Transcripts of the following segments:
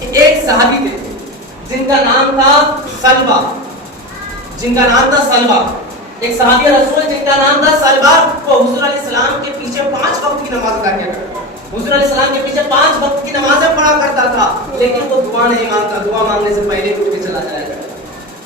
ایک صحابی تھے جن کا نام تھا سلبہ، ایک صحابی رسول جن کا نام تھا سلبہ، وہ حضور علیہ السلام کے پیچھے 5 وقت کی نماز ادا کیا کرتا تھا، حضور علیہ السلام کے پیچھے 5 وقت کی نمازیں پڑھا کرتا تھا، لیکن وہ دعا نہیں مانگتا، دعا مانگنے سے پہلے اٹھ کے چلا جایا کرتا تھا،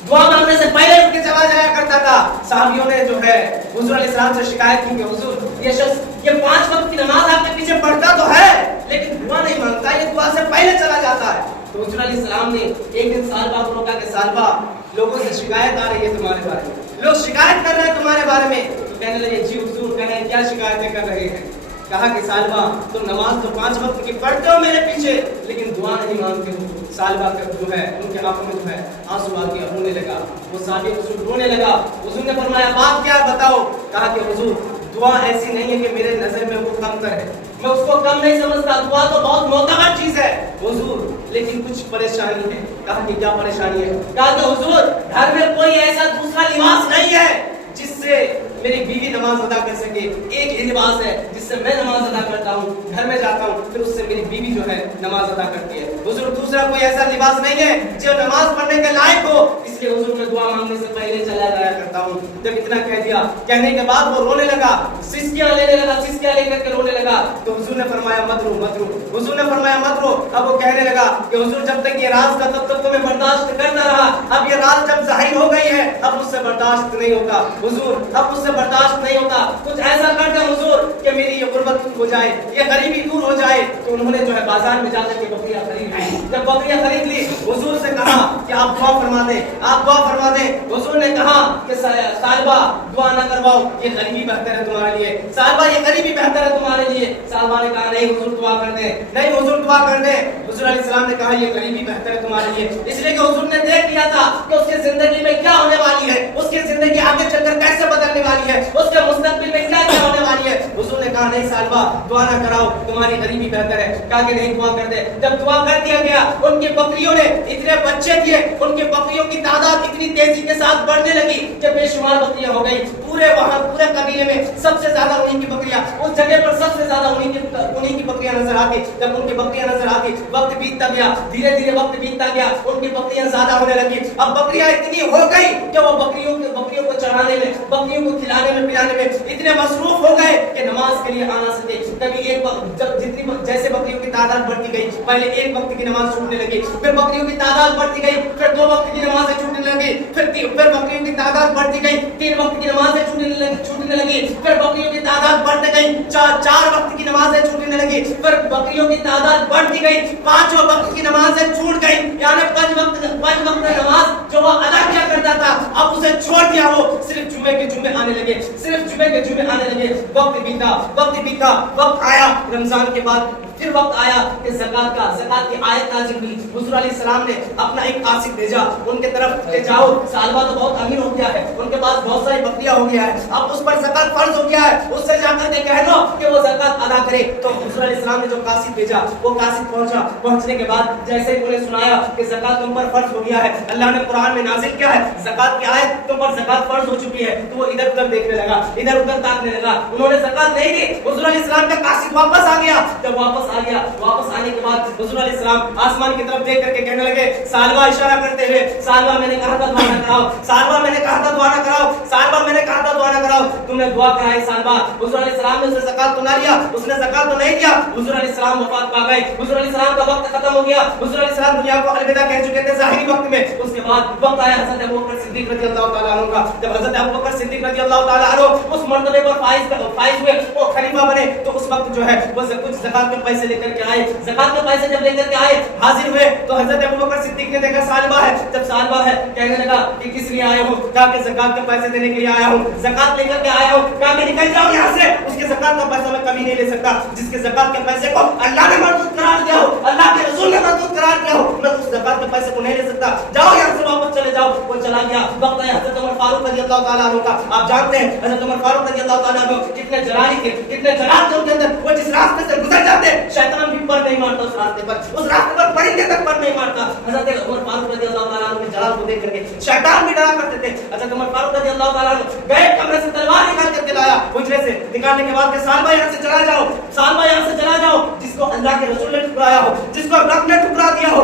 دعا مانگنے سے پہلے اٹھ کے چلا جایا کرتا تھا۔ صحابیوں نے جو ہے حضور علیہ السلام سے شکایت کی کہ حضور یہ شخص یہ 5 وقت کی نماز آپ کے پیچھے پڑھتا تو ہے لیکن دعا نہیں مانگتا، یہ دعا سے پہلے چلا جاتا ہے۔ تو حضور علیہ السلام نے ایک دن سالبہ کو روکا کہ سالبہ، لوگوں سے شکایت آ رہی ہے تمہارے بارے میں، لوگ شکایت کر رہے ہیں تمہارے بارے میں۔ تو کہنے لگے جی حضور، کہنے کیا شکایتیں کر رہے ہیں؟ کہا کہ سالبہ تم نماز تو 5 وقت کی پڑھتے ہو میرے پیچھے لیکن دعا نہیں مانگتے ہو۔ سالبہ کا جو ہے ان کے آنکھوں میں جو ہے آنسو آ گیا، رونے لگا، وہ صحابی حضور رونے لگا۔ حضور نے فرمایا بات کیا بتاؤ؟ کہا کہ حضور دعا ایسی نہیں ہے کہ میرے نظر میں وہ کم تر ہے، میں اس کو کم نہیں سمجھتا، دعا تو بہت معتبر چیز ہے حضور، لیکن کچھ پریشانی ہے۔ کہا کہ کیا پریشانی ہے؟ کہا کہ حضور گھر میں کوئی ایسا دوسرا لباس نہیں ہے جس سے میری بیوی نماز ادا کر سکے، ایک ہی لباس ہے جس سے میں نماز ادا کرتا ہوں، گھر میں جاتا ہوں پھر اس سے میری بیوی جو ہے نماز ادا کرتی ہے، حضور دوسرا کوئی ایسا لباس نہیں ہے جو نماز پڑھنے کے لائق ہو، اس لیے حضور میں دعا مانگنے سے پہلے چلا جایا کرتا ہوں۔ جب اتنا کہہ دیا، کہنے کے بعد وہ رونے لگا، سسکیاں لینے لگا، سسکیاں لے کر کے رونے لگا، تو حضور نے فرمایا مت رو مت رو، حضور نے فرمایا مت رو۔ اب وہ کہنے لگا کہ حضور جب تک یہ راز کا تب تک تو میں برداشت کرتا رہا، اب یہ راز جب ظاہر ہو گئی ہے اب مجھ سے برداشت نہیں ہوتا حضور، اب مجھ سے برداشت نہیں ہوتا، کچھ ایسا کر دیں حضور کہ میری یہ غربت دور ہو جائے، یہ غریبی دور ہو جائے۔ تو انہوں نے جو ہے بازار میں جا کر کے بکریاں خرید لی، جب بکریاں خرید لی حضور سے کہا کہ آپ دعا فرما دیں، آپ دعا فرما دیں۔ حضور نے کہا کہ سالبہ دعا نہ کرواؤ، یہ غریبی بہتر ہے تمہارے لیے، سالبہ یہ غریبی بہتر ہے تمہارے لیے۔ سالبہ نے کہا نہیں حضور دعا کر دیں، نہیں حضور دعا کر دیں۔ حضور علیہ السلام نے کہا یہ غریبی بہتر ہے تمہارے لیے، اس لیے کہ حضور نے دیکھ لیا تھا کہ اس کی زندگی میں کیا ہونے والی ہے، اس کی زندگی آگے چل کر کیسے بدلنے والی ہے، اس کے مستقبل میں کیا کیا ہونے والی ہے۔ حضور نے کہا نہیں سالبہ دعا نہ کراؤ، تمہاری غریبی بہتر ہے۔ کہا کہ نہیں دعا کر دے۔ جب دعا کر دیا گیا، ان کی بکریوں نے اتنے بچے دیے، ان کی بکریوں کی تعداد اتنی تیزی کے ساتھ بڑھنے لگی کہ بے شمار بکریاں ہو گئی، پورے وہاں پورے قبیلے میں سب سے زیادہ انہیں کی بکریاں، اس جگہ پر سب سے زیادہ انہیں کی بکریاں نظر آتی۔ جب ان کی بکریاں نظر آتی، وقت بیتتا گیا، دھیرے دھیرے وقت بیتتا گیا، ان کی بکریاں زیادہ ہونے لگی۔ اب بکریاں اتنی ہو گئی کہ وہ بکریوں کو چرانے میں، بکریوں کو کھلانے میں پلانے میں اتنے مصروف ہو گئے کہ نماز کے لیے آ نہ سکے۔ کبھی ایک وقت جتنی جیسے بکریوں کی تعداد بڑھتی گئی، پہلے 1 وقت کی نماز چھوٹنے لگی، پھر بکریوں کی تعداد بڑھتی گئی، پھر 2 وقت کی نمازیں چھوٹنے لگی، پھر بکریوں کی تعداد بڑھتی گئی، 3 وقت کی نمازیں چھوٹنے لگی، پھر بکریوں کی تعداد بڑھتی گئی، 4 وقت کی نمازیں چھوٹنے لگی، پھر بکریوں کی تعداد بڑھتی گئی، 5 وقت کی نمازیں چھوٹ گئی، یعنی 5 وقت نماز جو وہ ادا کیا کرتا تھا اب اسے چھوڑ دیا، وہ صرف جمعے کے جمعے آنے لگے، صرف جمعے کے جمعے آنے لگے۔ وقت بیتا، وقت آیا رمضان کے بعد، پھر وقت آیا کہ زکات کی آیت نازل ہوئی۔ حضور علیہ السلام نے اپنا ایک قاصد بھیجا ان کے طرف کہ جاؤ، سالبہ تو بہت امیر ہو گیا ہے، ان کے پاس بہت ساری بکریاں ہو گیا ہے، اب اس پر زکات فرض ہو گیا ہے، اس سے جا کر کے کہہ دو کہ وہ زکات ادا کرے۔ تو حضور علیہ السلام نے جو قاصد بھیجا، وہ قاصد پہنچنے کے بعد جیسے ہی انہیں سنایا کہ زکات تم پر فرض ہو گیا ہے، اللہ نے قرآن میں نازل کیا ہے، زکات کی آیت تم پر زکات فرض ہو چکی ہے، تو وہ ادھر ادھر دیکھنے لگا، ادھر ادھر تاکنے لگا، انہوں نے زکات نہیں دی۔ حضور علیہ السلام کا قاصد واپس آ گیا، جب واپس آنے کے بعد حضور علیہ السلام آسمان کی طرف دیکھ کر کے کہنے لگے، سالبہ اشارہ کرتے ہوئے، سالبہ میں نے کہا تھا دعا نہ کراؤ، سالبہ میں نے کہا تھا دعا نہ کراؤ، سالبہ میں نے کہا تھا دعا نہ کراؤ، تم نے دعا کرائی سالبہ۔ حضور علیہ السلام نے اسے زکات تو نہ لیا، اس نے زکات تو نہیں دیا، حضور علیہ السلام وفات پا گئے، حضور علیہ السلام کا وقت ختم ہو گیا، حضور علیہ السلام دنیا کو الوداع کہہ چکے تھے ظاہری وقت میں۔ اس کے بعد وقت آیا حضرت ابوبکر صدیق رضی اللہ تعالیٰ عنہ کا، جب حضرت ابوبکر صدیق رضی اللہ تعالیٰ عنہ اس مرتبے پر فائز ہوئے، وہ خلیفہ بنے، تو اس وقت جو ہے وہ کچھ زکات کے پیسے لے کر کے آئے، زکات کے پیسے جب لے کر کے آئے حاضر ہوئے تو حضرت ابوبکر صدیق نے دیکھا سالبہ ہے، جب سالبہ ہے کہنے لگا کہ کس لیے آئے ہو؟ کہا کہ زکات کے پیسے دینے کے لیے آیا ہوں، زکات لے کر کے آیا ہوں۔ کہا کہ نکل جاؤ یہاں سے، اس کے زکات کا پیسہ میں کبھی نہیں لے سکتا، جس کے زکات کے پیسے کو اللہ نے مردود قرار دیا ہو، اللہ کے رسول نے مردود قرار دیا ہو، میں اس زکات کے پیسے کو نہیں لے سکتا، جاؤ یہاں سے واپس چلے جاؤ۔ وہ چلا گیا۔ وقت آیا حضرت عمر فاروق رضی اللہ تعالیٰ عنہ کا، آپ جانتے ہیں حضرت عمر فاروق رضی اللہ تعالیٰ عنہ کتنے جلالی تھے، کتنے جلال تھے ان کے اندر، وہ جس راستے سے گزر جاتے شیطان بھی پر نہیں مارتا، اس راستے پر پرندے تک پر نہیں مارتا۔ حضرت عمر فاروق رضی اللہ تعالیٰ عنہ کے جلال کو دیکھ کر کے شیطان بھی ڈرا کرتے تھے۔ حضرت عمر فاروق رضی اللہ تعالیٰ عنہ گئے کمرے سے تلوار نکال کر کے لایا، حجرے سے نکالنے کے بعد کہ سالبہ یہاں سے چلا جاؤ، سالبہ یہاں سے چلا جاؤ، جس کو اللہ کے رسول نے ٹھکرایا ہو، جس کو رب نے ٹھکرا دیا